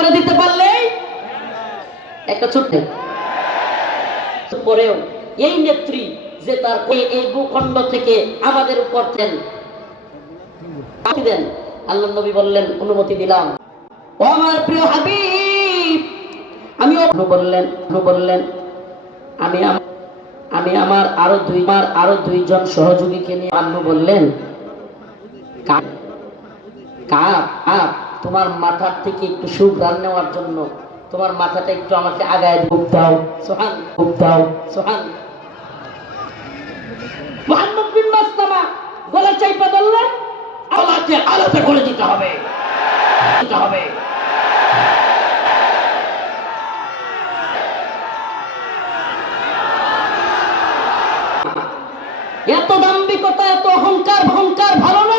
করে দিতে পারলে? একটা ছোট্ট। পরেও এই নেত্রী যে তার এই- ভূখণ্ড থেকে আমাদের উপর দেন দেন। আল্লাহ নবী বললেন, অনুমতি দিলাম। ও আমার প্রিয় হাবিব, আমি বললেন বললেন, আমি আমি আমার আরও দুই আমার আরও দুইজন সহযোগীকে নিয়ে আন্নু বললেন কাপ কাপ তোমার মাথার থেকে একটু সুগ্রাণ নেওয়ার জন্য তোমার মাথাটা একটু আমাকে আগায় বুক দাও। সোহান। বুক দাও। সোহান। মোহাম্মদ বিন মাসলামা গলা চাইপা ধরলেন আল্লাহকে আলাদা করে দিতে হবে। দিতে হবে। এত দাম্ভিকতা এত অহংকার ভহংকার ভালো না।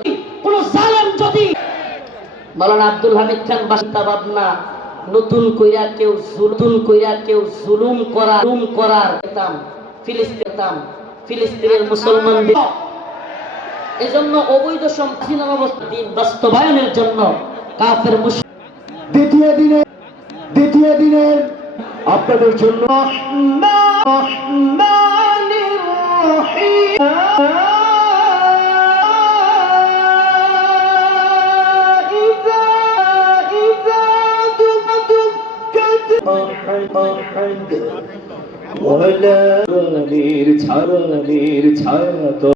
মাওলানা আব্দুল হামিদ খান বাস্তা ভাবনা নতুন কইরা কেউ নতুন কইরা কেউ জুলুম করা জুলুম করার পেতাম ফিলিস্তিন ফিলিস্তিনের মুসলমানদের এজন্য অবৈধ সম্পূর্ণ অবস্থা দিন বাস্তবায়নের জন্য কাফের মুসলিম দ্বিতীয় দিনে দ্বিতীয় দিনের আপনাদের জন্য মহিলা নবীর ছাড় নবীর ছায়া তো